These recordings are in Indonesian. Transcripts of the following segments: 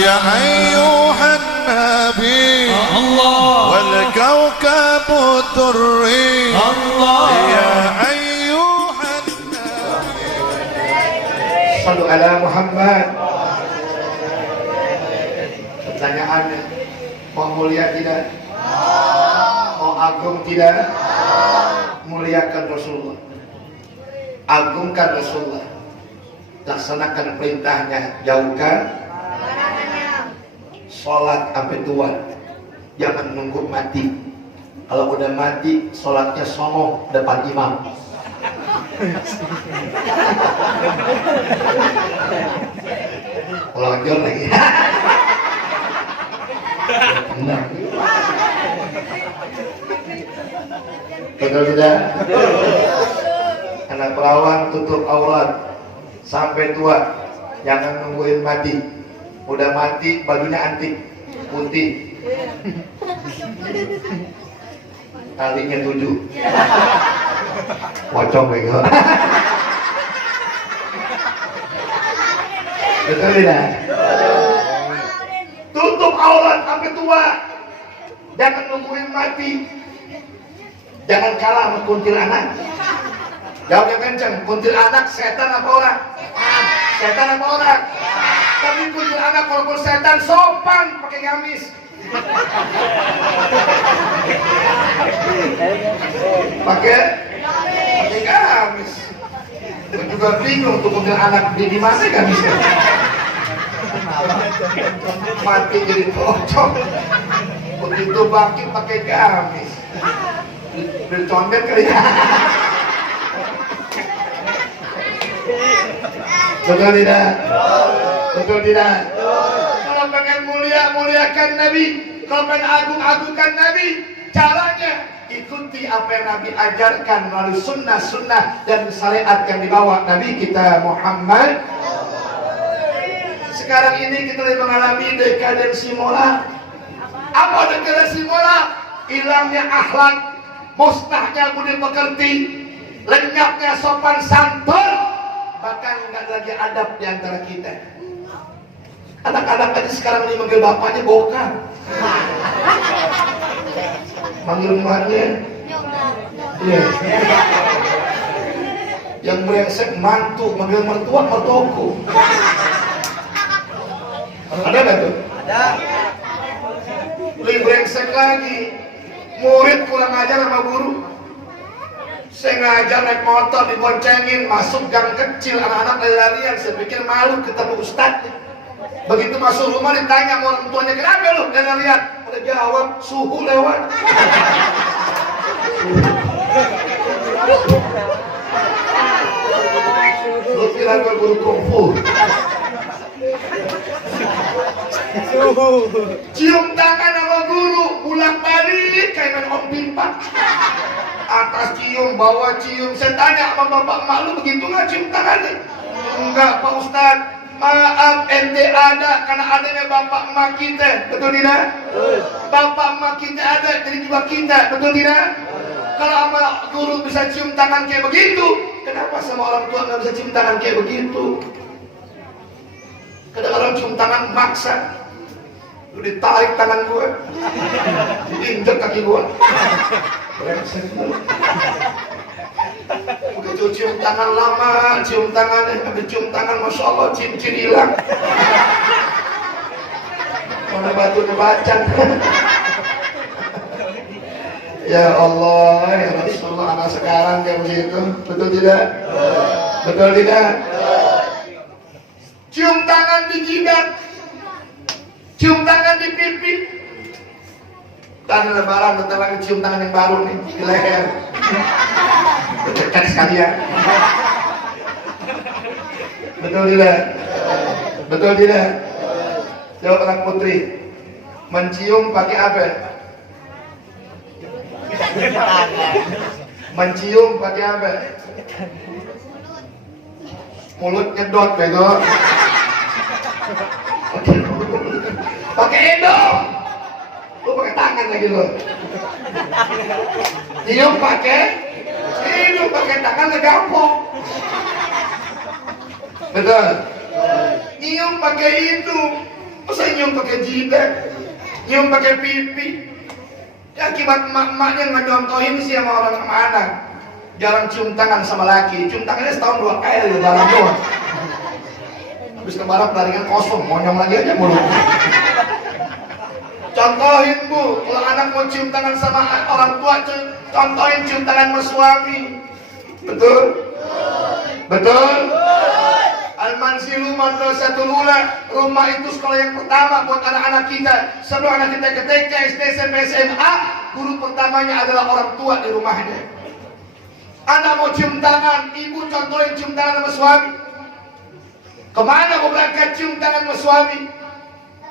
يا أيها النبي والكوكب الدري يا أيها النبي صلوا على محمد. Pertanyaannya, mau mulia tidak? Mau agung tidak? Muliakan Rasulullah, agungkan Rasulullah, laksanakan perintahnya, jauhkan sholat sampai tua. Jangan nunggu mati. Kalau udah mati, sholatnya songong depan imam. Pelonjol lagi. Benar. Betul tidak? Anak perawan tutup aurat sampai tua. Jangan nungguin mati. Udah mati bajunya antik putih, talinya 7, pocong bego. Betul tidak? Tutup aurat sampai tua. Jangan nungguin mati. Jangan kalah sama kuntilanak. Jawabnya kenceng. Kuntilanak setan apa orang? Setan apa orang? Tapi kuntilanak walaupun setan sopan pakai gamis. Pakai gamis. Gue juga bingung tuh kuntilanak di mana gamisnya. Mati jadi pocong. Begitu bangkit pakai gamis. Bercondet kali ya. Betul tidak? Betul tidak? Kalau pengen mulia, muliakan Nabi. Kalau pengen agung-agungkan Nabi, caranya ikuti apa yang Nabi ajarkan melalui sunnah-sunnah dan syariat yang dibawa Nabi kita Muhammad. Sekarang ini kita lagi mengalami dekadensi moral. Apa dekadensi moral? Hilangnya akhlak, musnahnya budi pekerti, lenyapnya sopan santun, bahkan nggak lagi adab di antara kita. Anak-anak aja sekarang ini manggil bapaknya bokap, manggil emaknya, yeah. Yang brengsek mantu, manggil mertua mertuaku. Ada nggak tuh? Ada. Lebih brengsek lagi, murid kurang ajar sama guru. Saya ngajar naik motor diboncengin, masuk gang kecil, anak-anak lari-larian. Saya pikir malu ketemu ustadz. Begitu masuk rumah ditanya sama orang tuanya, kenapa lu lari-larian? Udah jawab, suhu lewat. Lu kira gue guru kungfu? Cium tangan sama guru, bolak-balik kayak main om pipa. Atas cium, bawah cium. Saya tanya sama bapak emak lu begitu nggak cium tangannya? Enggak Pak Ustadz, maaf ente ada karena adanya bapak emak kita, betul tidak? Bapak emak kita ada, jadi juga kita, betul tidak? Kalau sama guru bisa cium tangan kayak begitu, kenapa sama orang tua nggak bisa cium tangan kayak begitu? Kadang-kadang cium tangan maksa. Lu ditarik tangan gue, diinjek kaki gue. Begitu cium tangan lama, cium tangannya, habis cium tangan, masya Allah, cincin hilang. Mana batu kebacan. Ya Allah, ya Rasulullah, anak sekarang kayak begitu, betul tidak? Betul tidak? Cium tangan di jidat, cium tangan di pipi. Dan lebaran bentar lagi cium tangan yang baru nih di leher. Dekat sekalian. Betul tidak? Betul tidak? Jawab anak putri. Mencium pakai apa? Mencium pakai apa? Mulut nyedot bego. Pakai endong. Lu pakai tangan lagi lo. Cium pakai hidung, pakai tangan ngegampok. Betul. Nyium pakai hidung, nyium pakai jidat, nyium pakai pipi. Ya, akibat emak-emaknya ngecontohin sih sama orang sama anak. Jarang cium tangan sama laki, cium tangannya setahun 2 kali ya dalam doang. Habis lebaran taringan kosong, monyong lagi aja mulut. Contohin bu, kalau anak mau cium tangan sama orang tua, contohin cium tangan sama suami. Betul? Betul? Al-Manzilu Madrasatul Ula, rumah itu sekolah yang pertama buat anak-anak kita. Sebelum anak kita ke TK, SD, SMP, SMA, guru pertamanya adalah orang tua di rumahnya. Anak mau cium tangan, ibu contohin cium tangan sama suami. Kemana mau berangkat cium tangan sama suami?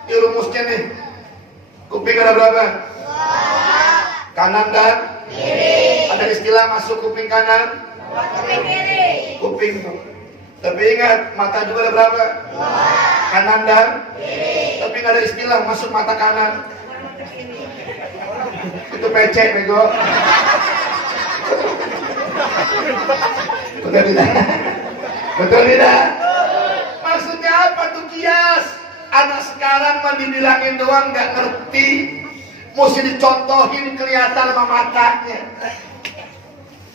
Rumusnya nih, kuping ada berapa? Kanan dan kiri. Ada istilah masuk kuping kanan, kuping kiri. Kuping tuh. Tapi ingat, mata juga ada berapa? Kanan dan kiri. Tapi nggak ada istilah masuk mata kanan. Itu pecek, bego. Betul tidak? Betul tidak? Maksudnya apa tuh kias? Anak sekarang mah dibilangin doang nggak ngerti, mesti dicontohin kelihatan sama matanya.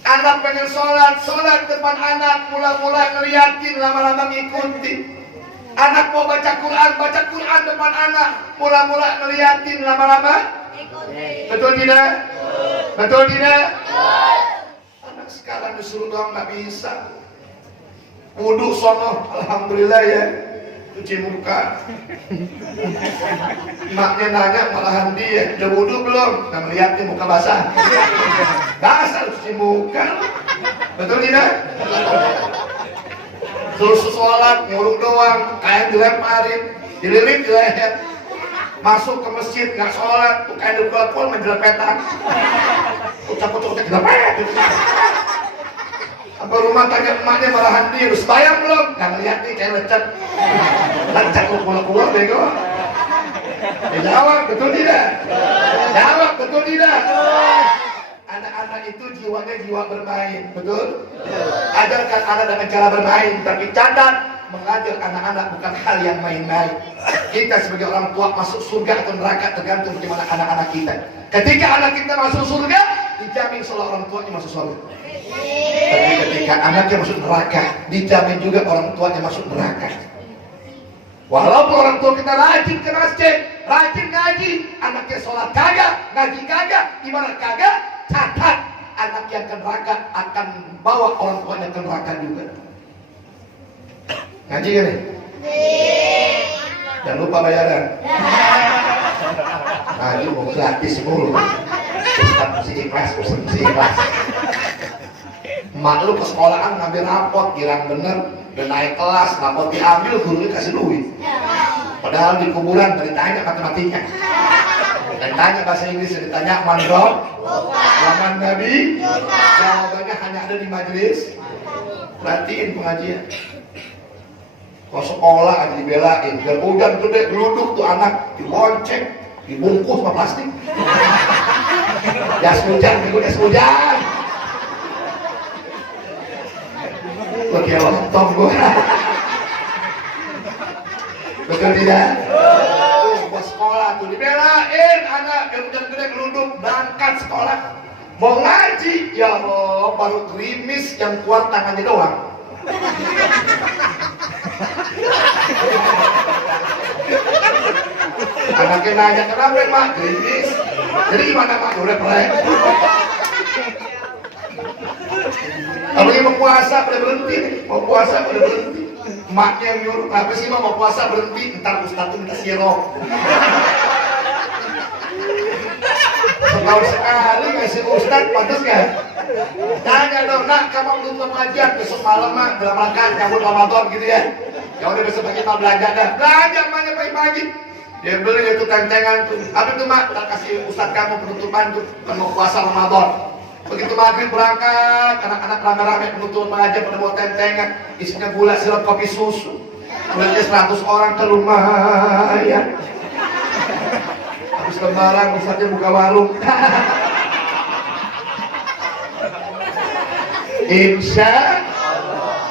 Anak pengen sholat depan anak, mula-mula ngeliatin, lama-lama ngikutin. Anak mau baca Quran depan anak, mula-mula ngeliatin, lama-lama ngikutin. Betul tidak? Betul tidak? Anak sekarang disuruh doang nggak bisa. Wudhu sono, alhamdulillah ya, cuci muka. Maknya nanya malahan dia, udah wudhu belum? Nggak ngeliatin muka basah. Dasar cuci muka. Betul tidak? Terus sholat, nyuruh doang, kain dilemparin, dililit di leher. Masuk ke masjid, nggak sholat, tuh kain dipukul main jelepetan. Ucap-ucap jelepet. Apa rumah tanya emaknya marahan dia, harus bayar belum? Nggak ngeliat nih, kayak lecet. Lecet lu pulang-pulang bego. Jawab, betul tidak? Jawab, betul tidak? Anak-anak itu jiwanya jiwa bermain, betul? Ajarkan anak dengan cara bermain, tapi catat, mengajar anak-anak bukan hal yang main-main. Kita sebagai orang tua masuk surga atau neraka tergantung bagaimana anak-anak kita. Ketika anak kita masuk surga, dijamin seolah orang tuanya masuk surga. Tapi ketika anaknya masuk neraka, dijamin juga orang tuanya masuk neraka. Walaupun orang tua kita rajin ke masjid, rajin ngaji, anaknya sholat kagak, ngaji kagak, gimana kagak, catat anak yang ke neraka akan bawa orang tuanya ke neraka juga. Ngaji kan nih? Jangan lupa bayaran. Ngaji mau gratis mulu. Ustaz mesti ikhlas, Ustaz mesti ikhlas. Mak lu ke sekolahan ngambil rapot, girang bener, udah naik kelas, rapot diambil, gurunya kasih duit. Padahal di kuburan ditanya matematika, ditanya bahasa Inggris, ditanya mandor, zaman Nabi, jawabannya hanya ada di majelis. Perhatiin pengajian. Kalau sekolah aja dibelain, dan hujan gede, geluduk tuh anak, dibonceng, dibungkus sama plastik. Jas hujan, minggu jas hujan. Oke, lontong gue. Betul tidak? Buat sekolah tuh dibelain anak yang hujan gede geluduk berangkat sekolah. Mau ngaji, ya Allah, baru gerimis yang kuat tangannya doang. Anaknya nanya, kenapa mak? Gerimis. Jadi gimana mak? Udah pelek. Apalagi mau puasa pada berhenti, mau puasa pada berhenti. Maknya yang nyuruh, kenapa sih mau puasa berhenti? Ntar Ustaz tuh minta sirop. Setahun sekali ngasih Ustaz, pantas kan? Tanya dong, nak kamu belum pengajian besok malam mak dalam rangka nyambut Ramadan gitu ya? Ya udah besok pagi mau belanja dah. Belanja maknya pagi-pagi. Dia beli itu tentengan tuh. Apa tuh mak? Tak kasih Ustaz kamu penutupan tuh, penuh puasa Ramadan. Begitu maghrib berangkat, anak-anak rame-rame penutupan pengajian pada bawa tentengan, isinya gula, sirup, kopi, susu. Kemudian 100 orang ke rumah ya. Habis lebaran Ustaznya buka warung. Insya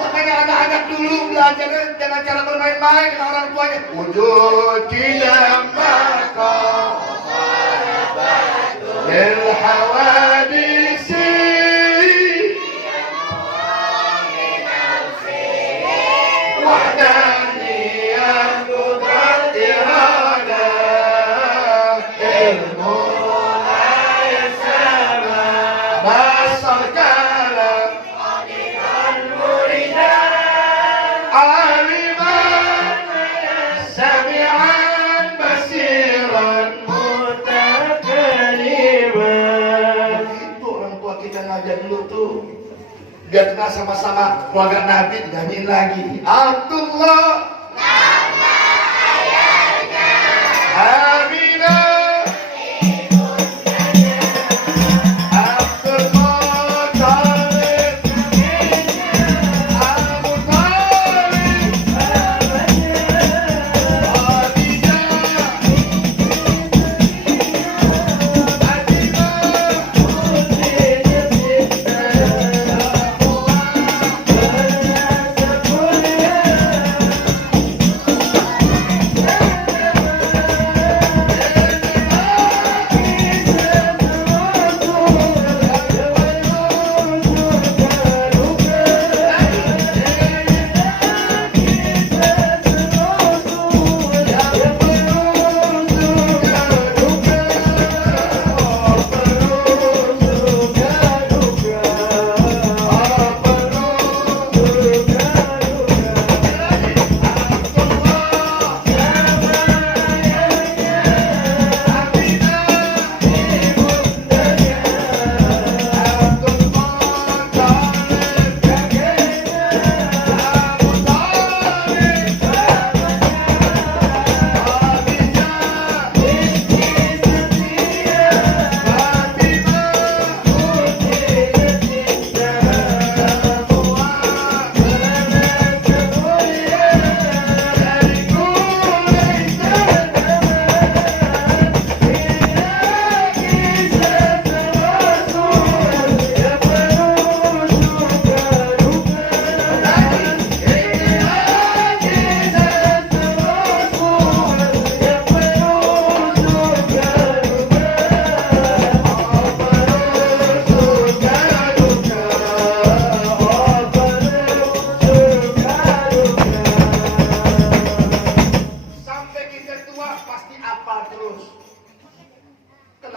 makanya anak-anak dulu belajarnya dengan cara bermain-main dengan orang tuanya. Wujud tidak biar kenal sama-sama keluarga Nabi, dinyanyiin lagi. Abdullah, Aminah, Abdul Muttalib, Abu Talib, Khadijah,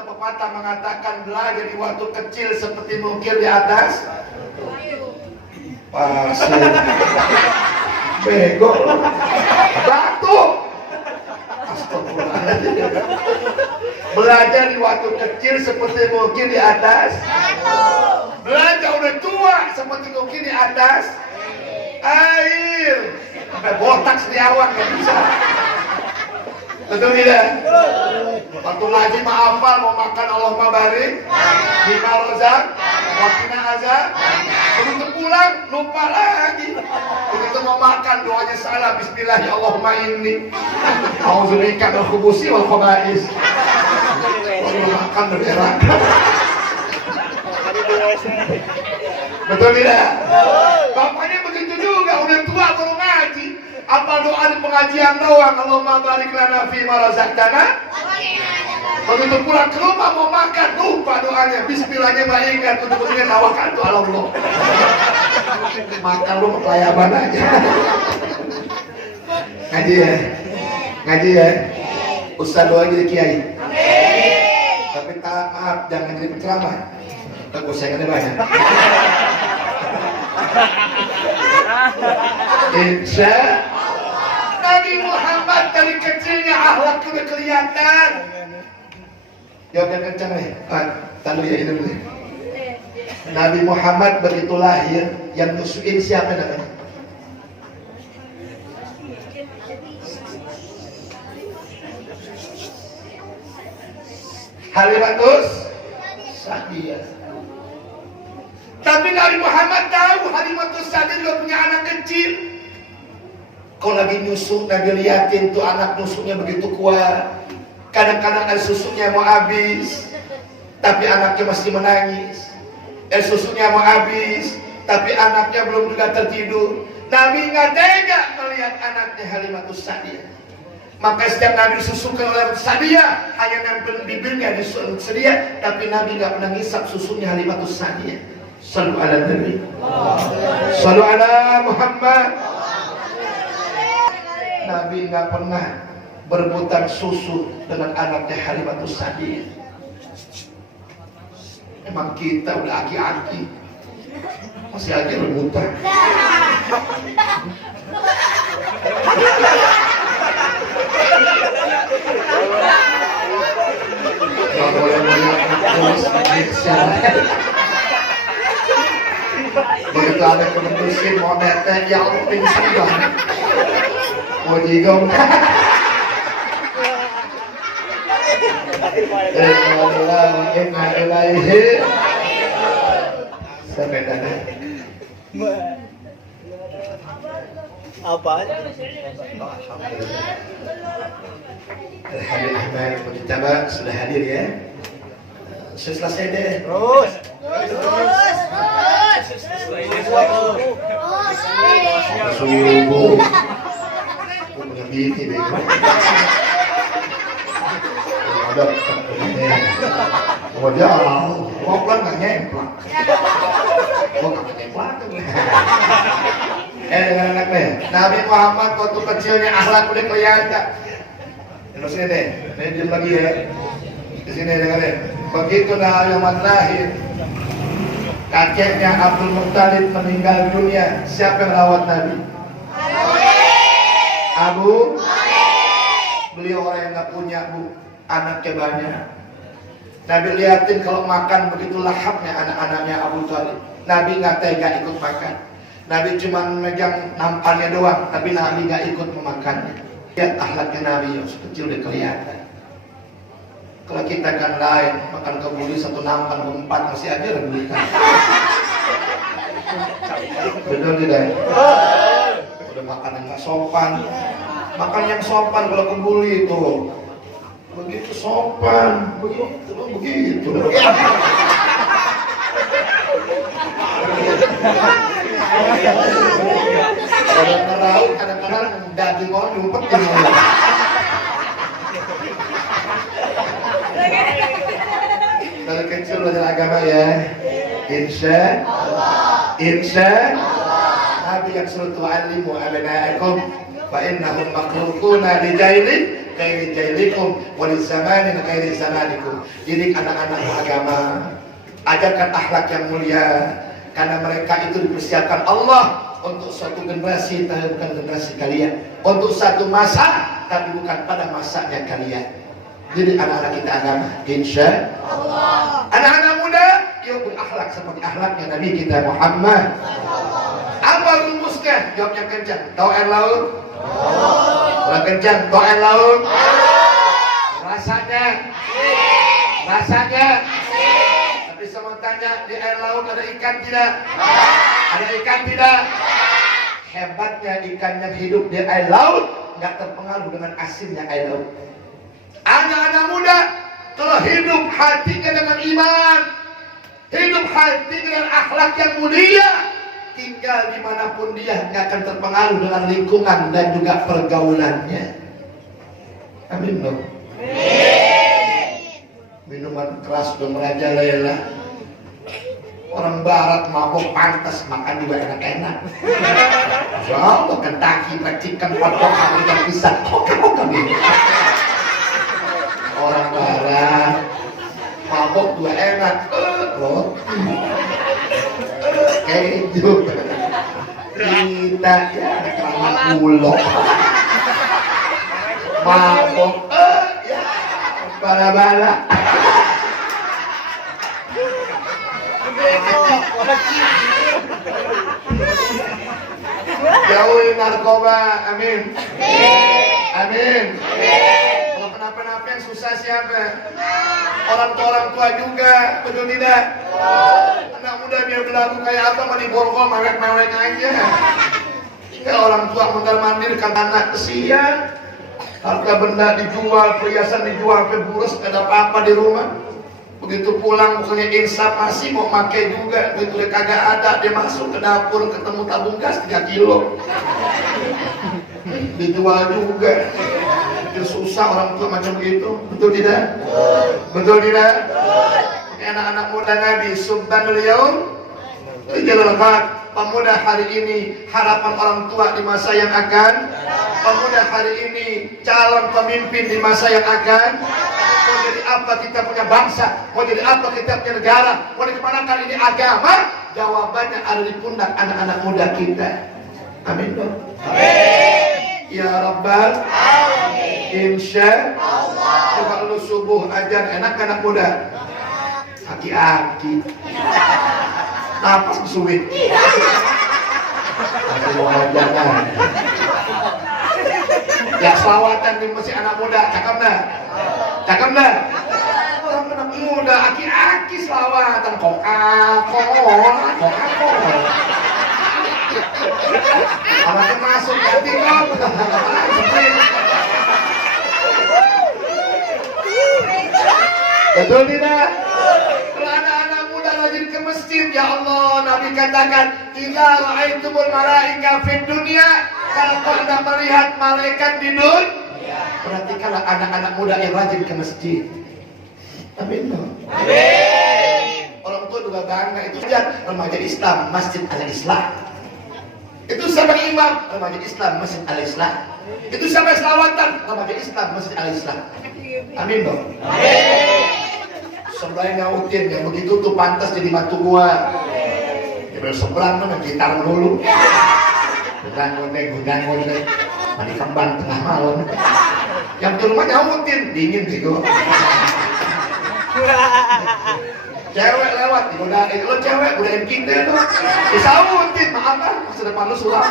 pepatah mengatakan belajar di waktu kecil seperti mungkir di atas pasir. Bego, batu. Astagfirullahaladzim. Belajar di waktu kecil seperti mungkin di atas belajar udah tua seperti mungkin di atas air. Sampai botak sediawan nggak bisa. Betul tidak? Waktu ngaji ma'afal mau makan Allahumma barik bima rozak wakina azab. Begitu pulang lupa lagi. Begitu mau makan doanya salah, bismillah ya Allahumma inni a'udzubika minal khubuthi wal khaba'is. Kalau makan beneran. Betul tidak? Bapaknya begitu juga, udah tua baru ngaji. Apa doa di pengajian doang? Allahumma barik lana fi ma razaqtana. Begitu pulang ke rumah mau makan lupa doanya. Bismillahnya nggak ingat, betul-betulnya tawakal tu ala Allah. Makan lu kelayaban aja. Ngaji ya, ngaji ya. Ustaz doa jadi kiai. Tapi maaf jangan jadi penceramah. Kegosengannya banyak. Insya Nabi Muhammad dari kecilnya akhlak udah kelihatan. Jawabnya kencang nih. Tahu ya ini dulu. Nabi Muhammad begitu lahir yang nusuin siapa namanya? Halimatus Sa'diyah. Tapi Nabi Muhammad tahu Halimatus Sa'diyah juga punya anak kecil. Kalau lagi nyusu, Nabi liatin tuh anak nyusunya begitu kuat. Kadang-kadang air susunya mau habis, tapi anaknya masih menangis. Air susunya mau habis, tapi anaknya belum juga tertidur. Nabi nggak tega melihat anaknya Halimatus Sa'diyah. Maka setiap Nabi disusukan oleh Sa'diyah, hanya nempel bibirnya di Sa'diyah, tapi Nabi nggak pernah ngisap susunya Halimatus Sa'diyah. Sallu ala Nabi, sallu ala Muhammad. Nabi nggak pernah berebutan susu dengan anaknya Halimatus Sa'diyah. Emang kita udah aki-aki, masih aja rebutan. Nggak boleh banyak terus. Begitu begitu ada kemendusin mau netek ya Allah pingsan banget mau jigong inna ilaihi sampai tadi Apa? Hadir Ahmad Mujtaba sudah hadir ya. Sudah selesai deh. Terus. Subuh. Mengebiti deh. Ada. Wajar. Mau pulang nggak nyemplak. Mau nggak nyemplak tuh. Dengan anaknya. Nabi Muhammad waktu kecilnya akhlak udah kelihatan. Terus sini deh, lanjut lagi ya. Di sini dengerin. Begitu Nabi Muhammad lahir, kakeknya Abdul Muttalib meninggal dunia. Siapa yang rawat Nabi? Abu. Beliau orang yang nggak punya bu, anaknya banyak. Nabi liatin kalau makan begitu lahapnya anak-anaknya Abu Thalib. Nabi nggak tega ikut makan. Nabi cuma megang nampannya doang, tapi Nabi nggak ikut memakannya. Lihat akhlaknya Nabi yang sekecil udah kelihatan. Kalau kita kan lain, makan kebuli satu nampan berempat masih aja rebutan. Betul tidak? Udah makan yang nggak sopan, makan yang sopan kalau kebuli itu. Begitu sopan, begitu. Kadang-kadang daging orang diumpetin. Dari kecil belajar agama ya. Insya Allah. Nabi yang suruh tu'allimu abna'akum fa innahum makhluquna li jailin ghairi jailikum wa li zamanin ghairi zamanikum. Didik anak-anak agama, ajarkan akhlak yang mulia, karena mereka itu dipersiapkan Allah untuk suatu generasi, tapi bukan generasi kalian, untuk satu masa, tapi bukan pada masanya kalian. Jadi anak-anak kita agama, insya Allah. Anak-anak muda, yuk berakhlak seperti akhlaknya Nabi kita Muhammad. Apa rumusnya? Jawabnya kencang. Tahu air laut? Kurang kencang. Tahu air laut? Rasanya? Rasanya? Tapi semua tanya, di air laut ada ikan tidak? Ada ikan tidak? Hebatnya ikan yang hidup di air laut nggak terpengaruh dengan asinnya air laut. Anak-anak muda, kalau hidup hatinya dengan iman, hidup hati dengan akhlak yang mulia, tinggal dimanapun dia nggak akan terpengaruh dengan lingkungan dan juga pergaulannya. Amin dong. Minuman keras udah merajalela. Orang barat mabok pantas, makan juga enak-enak. Masya Allah, Kentucky, racikan, hotdog, Amerika bisa. Oke. Orang barat mabok juga enak. Keju. Kita ya kerana bulog. Mabok. Ya, bala-bala. Jauhi narkoba, amin. Amin. Kalau kenapa-napa yang susah siapa? Orang tua juga, betul tidak? Anak muda biar berlaku kayak apa, mandi borgol, mewek-mewek aja. Ya orang tua mondar-mandir kan anak kesian. Harta benda dijual, perhiasan dijual, keburus, ada apa-apa di rumah. Begitu pulang bukannya insaf masih mau pakai juga, begitu dia kagak ada, dia masuk ke dapur ketemu tabung gas 3 kilo, dijual juga. Itu susah orang tua macam begitu, betul tidak? Betul tidak? Anak-anak muda Nabi Subhanul Yaum Jalal Haq. Pemuda hari ini harapan orang tua di masa yang akan. Pemuda hari ini calon pemimpin di masa yang akan. Mau jadi apa kita punya bangsa? Mau jadi apa kita punya negara? Mau dikemanakan ini agama? Jawabannya ada di pundak anak-anak muda kita. Amin dong. Amin. Ya Rabbal Alamin. Insya Allah. Coba lu subuh ajar enak anak muda. Hati-hati. napas kesulit. Jangan. Ya selawatan di masih anak muda, cakep dah. Cakep dah. Orang anak muda, aki-aki selawatan, Coca-Cola. Anaknya masuk ganti kok. Betul tidak? Kalau anak-anak muda rajin ke masjid, ya Allah, Nabi katakan, "Idza ra'aitumul malaika fid dunya," kalau Anda melihat malaikat di dunia, perhatikanlah anak-anak muda yang rajin ke masjid. Amin. Amin. Orang tua juga bangga itu saja remaja Islam, Masjid Al-Islam. Itu sampai imam, remaja Islam, Masjid Al-Islam. Itu sampai selawatan, remaja Islam, Masjid Al-Islam. Amin dong. Amin. Sebelah nyautin yang begitu tuh pantas jadi matu gua. Ya berseberang mana gitar dulu. Gudang-gudang, mandi kembang tengah malam. Yang di rumah nyautin, dingin sih gua. Cewek lewat digodain, lo cewek godain kita tuh. Disautin, maaf kan, masa depan lo sulam.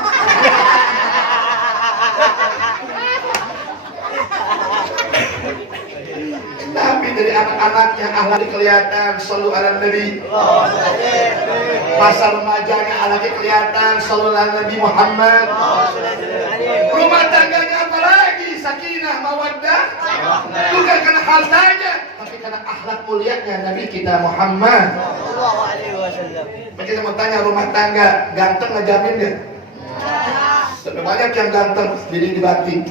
Tapi dari anak-anak yang akhlaknya kelihatan, selalu ala Nabi. Masa remajanya akhlaknya kelihatan, selalu ala Nabi Muhammad. Rumah tangganya apa lagi? Sakinah, mawaddah. Bukan karena hartanya, tapi karena akhlak mulianya Nabi kita Muhammad. Kita mau tanya rumah tangga, ganteng ngejamin nggak? Tapi banyak yang ganteng, jadi dibanting.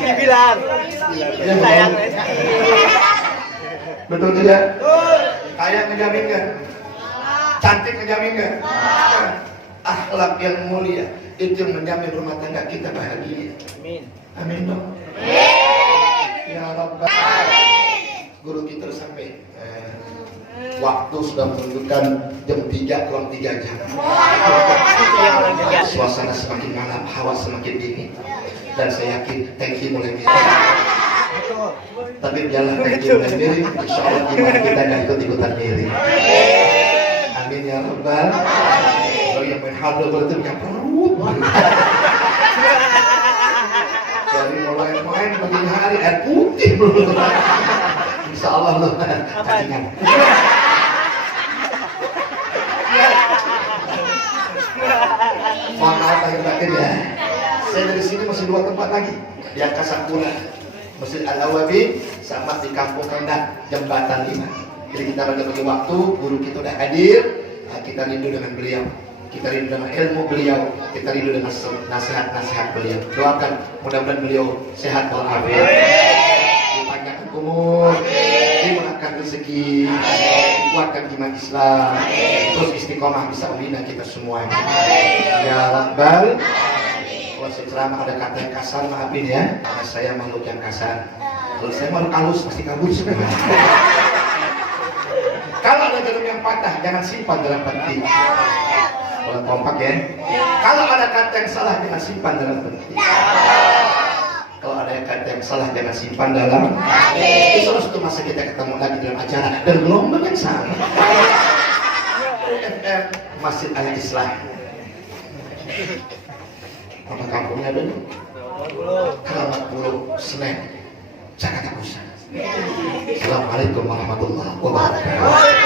Dibilang. Sayang. Betul tidak? Kaya ngejamin nggak? Cantik ngejamin nggak? Akhlak yang mulia itu yang menjamin rumah tangga kita bahagia. Amin. Amin dong. Ya Rabbal. Guru kita sampai waktu sudah menunjukkan jam 3 kurang 3 jam. Suasana semakin malam, hawa semakin dingin. Dan saya yakin tanki mulai mirip. Tapi biarlah tanki mulai mirip, insya Allah gimana kita gak ikut-ikutan mirip. Amin ya Rabbal. Kalau yang main hardball berarti punya perut. Dari mulai main pagi hari air putih belum. Insya Allah loh, cacingan. Mohon maaf lahir batin ya. Saya dari sini masih 2 tempat lagi di Angkasa Pura, Masjid Al-Awabi, sama di Kampung Kendang, Jembatan 5. Jadi kita bagi waktu, guru kita udah hadir, kita rindu dengan beliau, kita rindu dengan ilmu beliau, kita rindu dengan nasihat-nasihat beliau. Doakan mudah-mudahan beliau sehat walafiat, dipanjangkan umur, dimurahkan rezeki, dikuatkan iman Islam, terus istiqomah bisa membina kita semuanya. Ya Rabbal. Kalau saya ceramah ada kata yang kasar, maafin ya, karena saya makhluk yang kasar. Kalau saya makhluk halus pasti kabur sebenarnya. Kalau ada jarum yang patah, jangan simpan dalam peti. Kalau kompak ya. Kalau ada kata yang salah, jangan simpan dalam peti. Kalau ada kata yang salah, jangan simpan dalam peti. Itu suatu masa kita ketemu lagi dalam acara dan gelombang yang sama. UFM Masjid Al-Islam. Apa kampungnya dulu? Keramat Pulau Senen, Jakarta Pusat. Assalamualaikum warahmatullahi wabarakatuh.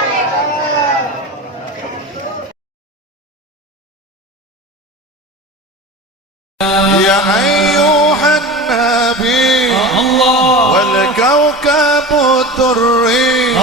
يا أيها النبي والكوكب الدري